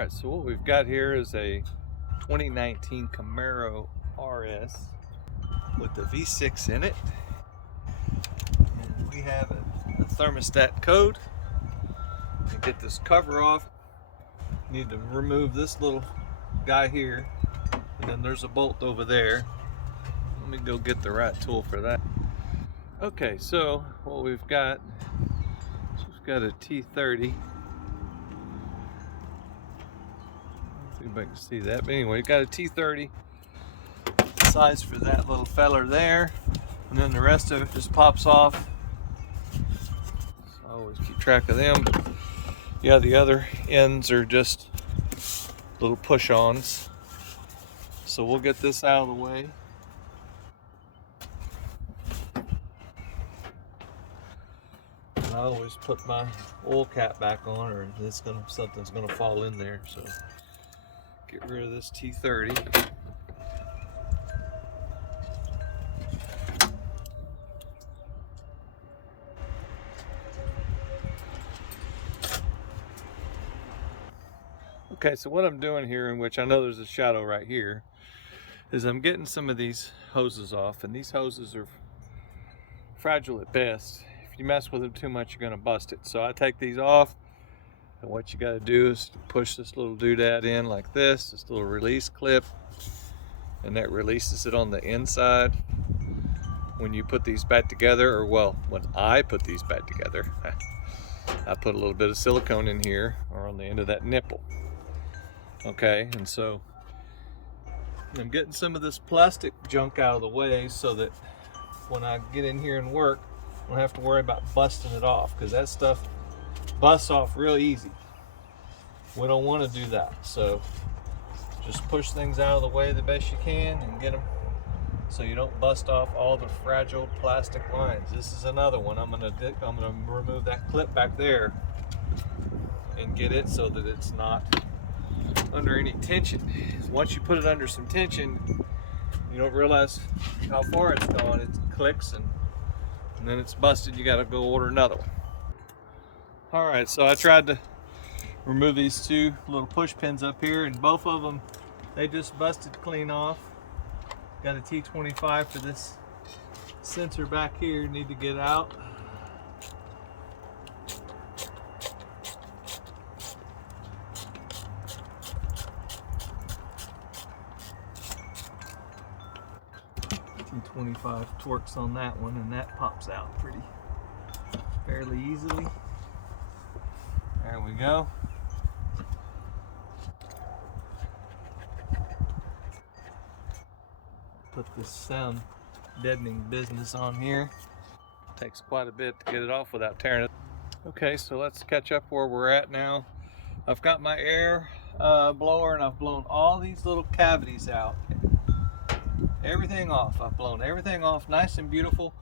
Alright, so what we've got here is a 2019 Camaro RS with the V6 in it. And we have a thermostat code. To get this cover off, need to remove this little guy here, and then there's a bolt over there. Let me go get the right tool for that. Okay, so what we've got a T30. See if I can see that, but anyway, we've got a T30 size for that little feller there, and then the rest of it just pops off. So I always keep track of them, but yeah, the other ends are just little push-ons. So we'll get this out of the way. And I always put my oil cap back on, or something's gonna fall in there. So get rid of this T30. Okay, so what I'm doing here, in which I know there's a shadow right here, is I'm getting some of these hoses off, and these hoses are fragile at best. If you mess with them too much, you're gonna bust it. So I take these off, and what you gotta do is push this little doodad in like this little release clip, and that releases it on the inside. When you put these back together, or well, when I put these back together, I put a little bit of silicone in here, or on the end of that nipple. Okay, and so I'm getting some of this plastic junk out of the way so that when I get in here and work, I don't have to worry about busting it off, because that stuff busts off real easy. We don't want to do that, so just push things out of the way the best you can and get them so you don't bust off all the fragile plastic lines. This is another one. I'm gonna remove that clip back there and get it so that it's not under any tension. Once you put it under some tension, you don't realize how far it's gone. It clicks and then it's busted. You got to go order another one. All right, so I tried to remove these two little push pins up here, and both of them, they just busted clean off. Got a T25 for this sensor back here. Need to get out. T25 torques on that one, and that pops out fairly easily. There we go. Put this sound deadening business on here. Takes quite a bit to get it off without tearing it. Okay, so let's catch up where we're at now. I've got my air blower, and I've blown all these little cavities out. Everything off. I've blown everything off nice and beautiful.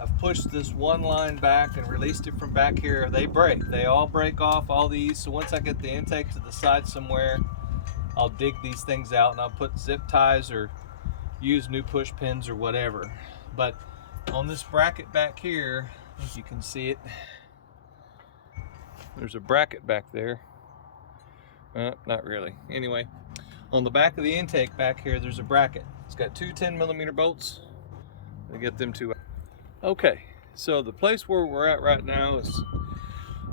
I've pushed this one line back and released it from back here. They break. They all break off, all these. So once I get the intake to the side somewhere, I'll dig these things out and I'll put zip ties or use new push pins or whatever. But on this bracket back here, if you can see it, there's a bracket back there. Not really. Anyway, on the back of the intake back here, there's a bracket. It's got two 10mm bolts. Let me get them two. Okay, so the place where we're at right now is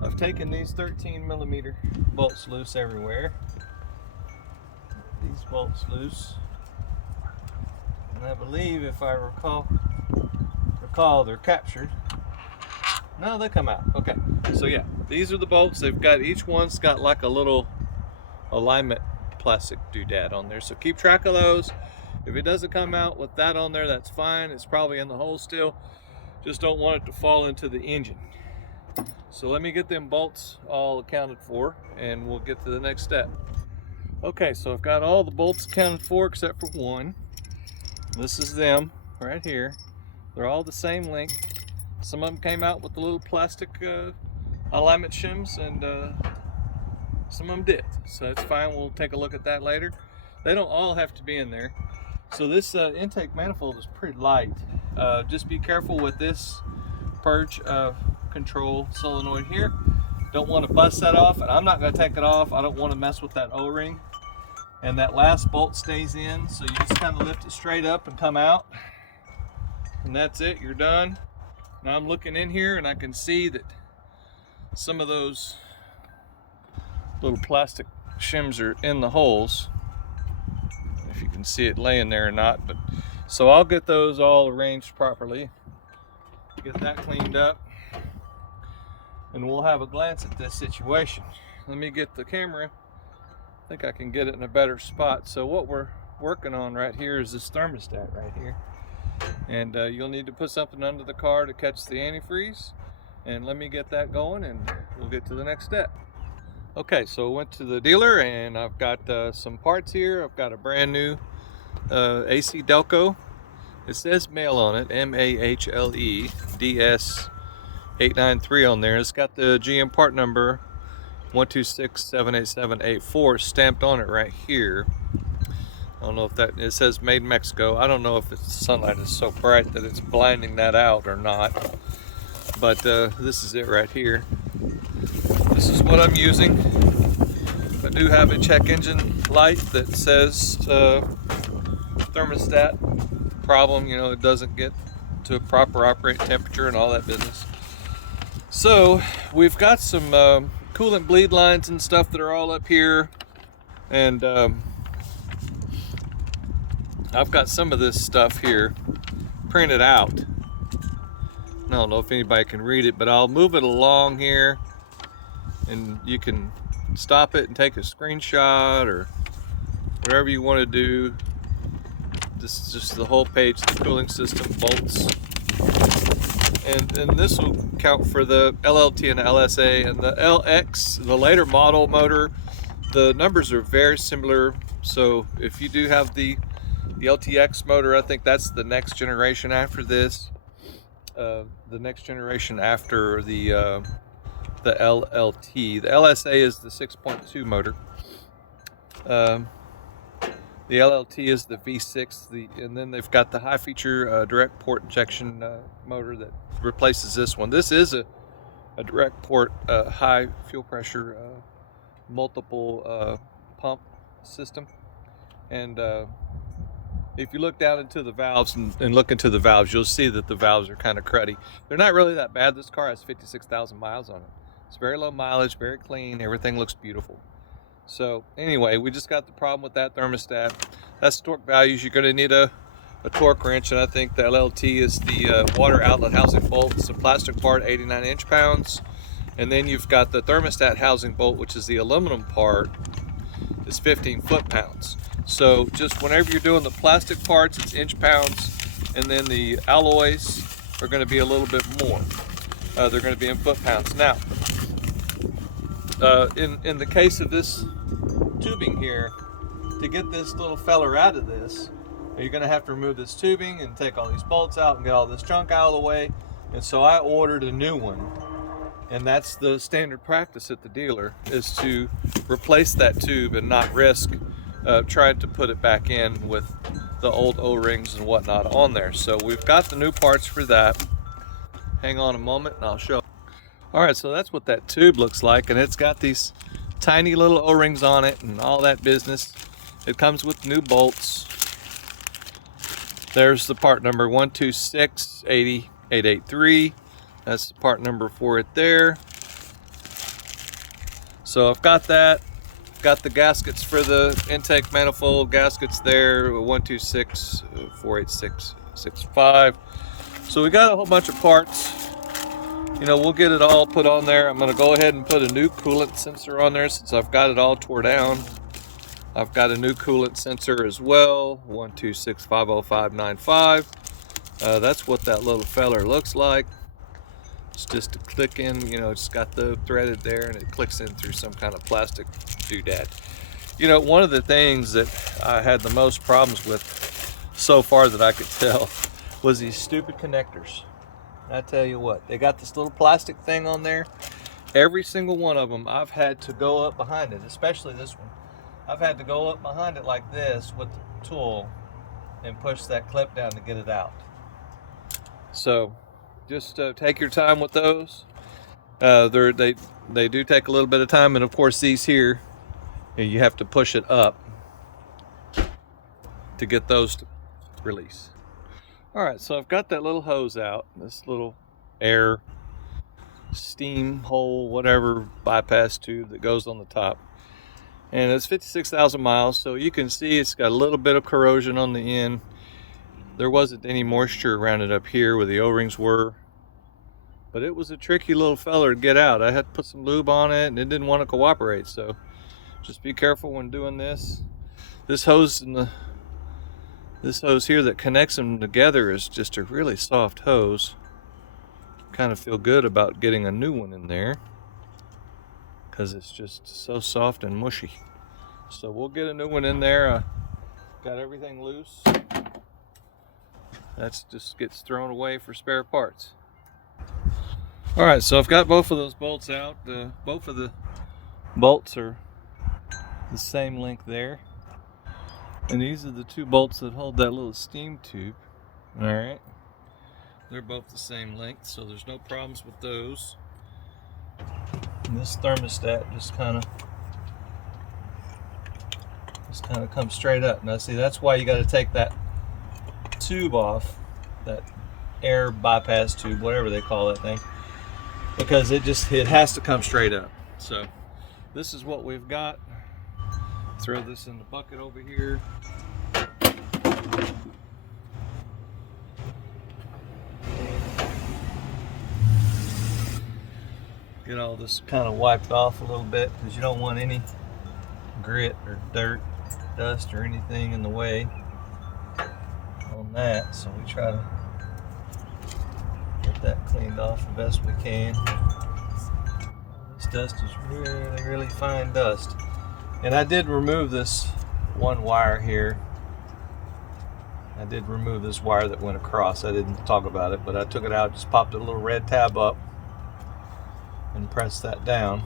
I've taken these 13mm bolts loose everywhere. These bolts loose. And I believe, if I recall, they're captured. No, they come out. Okay, so yeah, these are the bolts. They've got, each one's got like a little alignment plastic doodad on there, so keep track of those. If it doesn't come out with that on there, that's fine. It's probably in the hole still. Just don't want it to fall into the engine. So let me get them bolts all accounted for, and we'll get to the next step. Okay, so I've got all the bolts accounted for except for one. This is them right here. They're all the same length. Some of them came out with the little plastic alignment shims, and some of them did. So that's fine. We'll take a look at that later. They don't all have to be in there. So this intake manifold is pretty light. Just be careful with this purge control solenoid here. Don't want to bust that off, and I'm not going to take it off. I don't want to mess with that O-ring. And that last bolt stays in, so you just kind of lift it straight up and come out. And that's it, you're done. Now I'm looking in here and I can see that some of those little plastic shims are in the holes. If you can see it laying there or not, but so I'll get those all arranged properly, get that cleaned up, and we'll have a glance at this situation. Let me get the camera. I think I can get it in a better spot. So what we're working on right here is this thermostat right here, and you'll need to put something under the car to catch the antifreeze, and let me get that going and we'll get to the next step. Okay, so I went to the dealer and I've got some parts here. I've got a brand new AC Delco. It says mail on it, M-A-H-L-E DS893 on there. It's got the GM part number 126-78784 stamped on it right here. I don't know if that, it says made in Mexico. I don't know if the sunlight is so bright that it's blinding that out or not, but this is it right here. This is what I'm using. I do have a check engine light that says thermostat problem, you know, it doesn't get to a proper operating temperature and all that business. So we've got some coolant bleed lines and stuff that are all up here, and I've got some of this stuff here printed out. I don't know if anybody can read it, but I'll move it along here and you can stop it and take a screenshot or whatever you want to do. This is just the whole page, the cooling system bolts. And this will count for the LLT and the LSA and the LX, the later model motor. The numbers are very similar. So if you do have the LTX motor, I think that's the next generation after this. The next generation after the LLT. The LSA is the 6.2 motor. The LLT is the V6, and then they've got the high feature direct port injection motor that replaces this one. This is a direct port high fuel pressure multiple pump system, and if you look down into the valves and look into the valves, you'll see that the valves are kind of cruddy. They're not really that bad. This car has 56,000 miles on it. It's very low mileage, very clean, everything looks beautiful. So anyway, we just got the problem with that thermostat. That's torque values. You're going to need a torque wrench, and I think the LLT is the water outlet housing bolt. It's a plastic part, 89 inch-pounds. And then you've got the thermostat housing bolt, which is the aluminum part, is 15 foot-pounds. So just whenever you're doing the plastic parts, it's inch-pounds, and then the alloys are going to be a little bit more. They're going to be in foot-pounds. Now, in the case of this tubing here, to get this little feller out of this, you're going to have to remove this tubing and take all these bolts out and get all this junk out of the way. And so I ordered a new one, and that's the standard practice at the dealer, is to replace that tube and not risk trying to put it back in with the old O-rings and whatnot on there. So we've got the new parts for that. Hang on a moment and I'll show. All right, so that's what that tube looks like, and it's got these tiny little O-rings on it and all that business. It comes with new bolts. There's the part number 126-80883. That's the part number for it there. So I've got that. Got the gaskets for the intake manifold gaskets there, 126-48665. So we got a whole bunch of parts. You know, we'll get it all put on there. I'm going to go ahead and put a new coolant sensor on there since I've got it all tore down. I've got a new coolant sensor as well, 126-50595. That's what that little feller looks like. It's just a click in, you know, it's got the threaded there and it clicks in through some kind of plastic doodad. You know, one of the things that I had the most problems with so far that I could tell was these stupid connectors. I tell you what, they got this little plastic thing on there. Every single one of them, I've had to go up behind it, especially this one. I've had to go up behind it like this with the tool and push that clip down to get it out. So just take your time with those. They they do take a little bit of time, and of course these here, you have to push it up to get those to release. Alright, so I've got that little hose out, this little air, steam hole, whatever bypass tube that goes on the top. And it's 56,000 miles, so you can see it's got a little bit of corrosion on the end. There wasn't any moisture around it up here where the O-rings were. But it was a tricky little feller to get out. I had to put some lube on it and it didn't want to cooperate, so just be careful when doing this. This hose and this hose here that connects them together is just a really soft hose. Kind of feel good about getting a new one in there because it's just so soft and mushy. So we'll get a new one in there. Got everything loose. That just gets thrown away for spare parts. Alright, so I've got both of those bolts out. Both of the bolts are the same length there. And these are the two bolts that hold that little steam tube. Alright. They're both the same length, so there's no problems with those. And this thermostat just kind of comes straight up. Now see, that's why you got to take that tube off, that air bypass tube, whatever they call that thing, because it has to come straight up. So this is what we've got. Throw this in the bucket over here. Get all this kind of wiped off a little bit because you don't want any grit or dirt, dust or anything in the way on that. So we try to get that cleaned off the best we can. This dust is really, really fine dust. And I did remove this one wire here. I did remove this wire that went across. I didn't talk about it, but I took it out, just popped a little red tab up and pressed that down.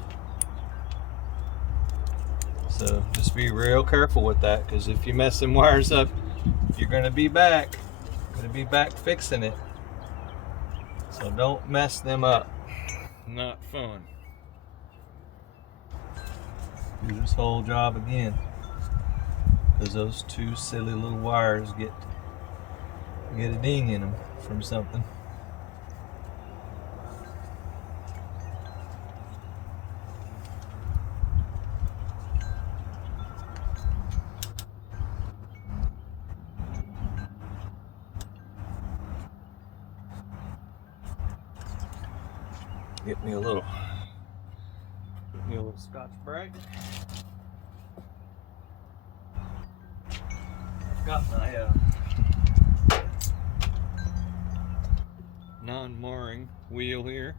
So just be real careful with that, because if you mess them wires up, you're going to be back fixing it. So don't mess them up. Not fun. Do this whole job again, because those two silly little wires get a ding in them from something. Get me a little Scotch-Brite. I've got my non-marring wheel here.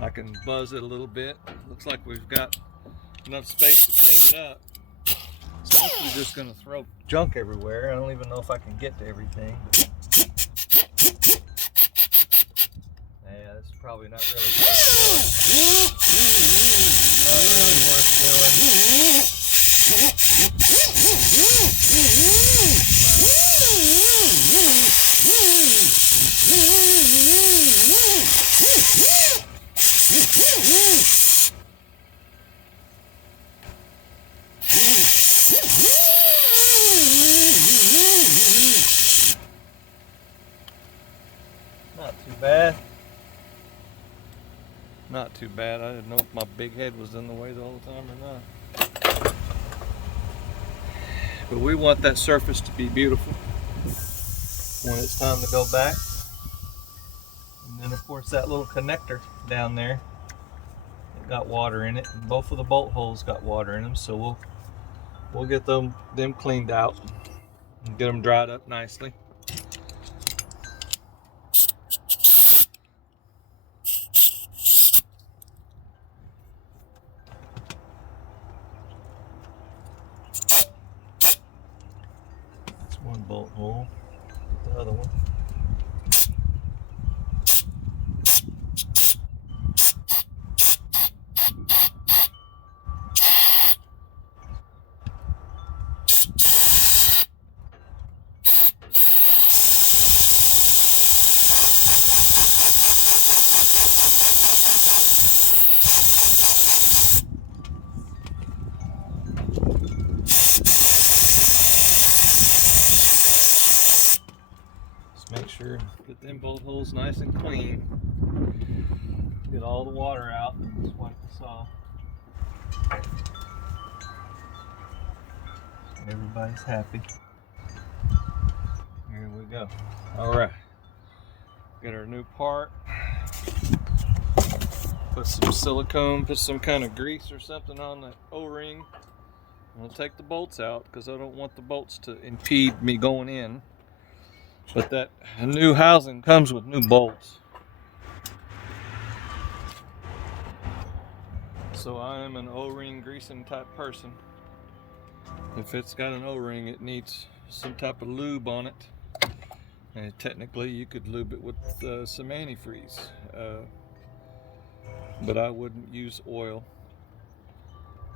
I can buzz it a little bit. Looks like we've got enough space to clean it up. It's mostly just going to throw junk everywhere. I don't even know if I can get to everything. Yeah, it's probably not really worth doing. Not too bad. Not too bad. I didn't know if my big head was in the way the whole time or not. But we want that surface to be beautiful when it's time to go back. And then of course that little connector down there, it got water in it, and both of the bolt holes got water in them, so we'll get them cleaned out and get them dried up nicely. One bolt hole, the other one. here. Get them bolt holes nice and clean. Get all the water out and just wipe this off. Everybody's happy. Here we go. All right. Get our new part. Put some silicone, put some kind of grease or something on the O-ring. I'll take the bolts out because I don't want the bolts to impede me going in. But that new housing comes with new bolts. So I am an O-ring greasing type person. If it's got an O-ring, it needs some type of lube on it. And technically you could lube it with some antifreeze. But I wouldn't use oil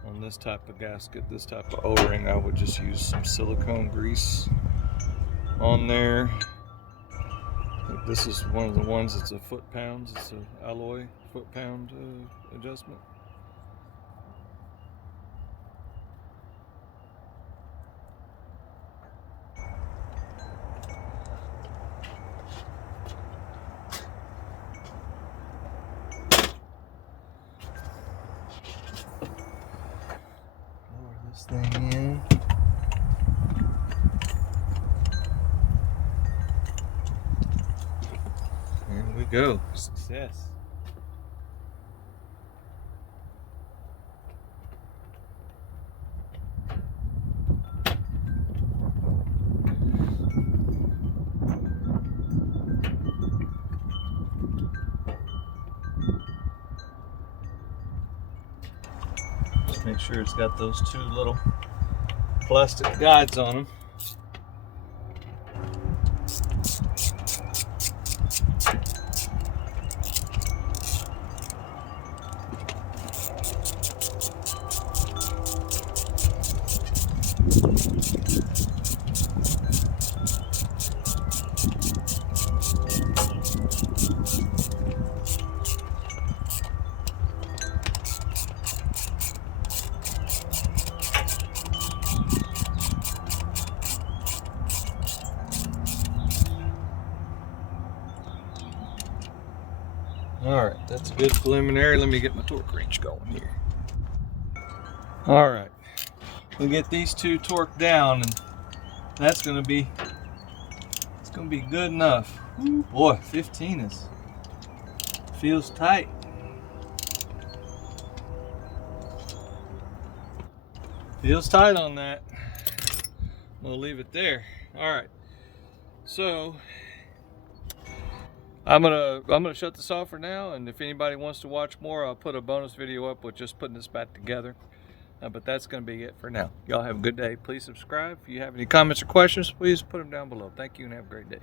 on this type of gasket, this type of O-ring. I would just use some silicone grease on there. I think this is one of the ones that's a foot-pounds. It's an alloy foot-pound adjustment. This thing in. There we go. Success. Just make sure it's got those two little plastic guides on them. Alright, that's a good preliminary. Let me get my torque wrench going here. Alright, we get these two torqued down and that's gonna be good enough. Ooh, boy, 15 feels tight. Feels tight on that. We'll leave it there. Alright. So I'm gonna shut this off for now, and if anybody wants to watch more, I'll put a bonus video up with just putting this back together. But that's gonna be it for now. Y'all have a good day. Please subscribe. If you have any comments or questions, please put them down below. Thank you and have a great day.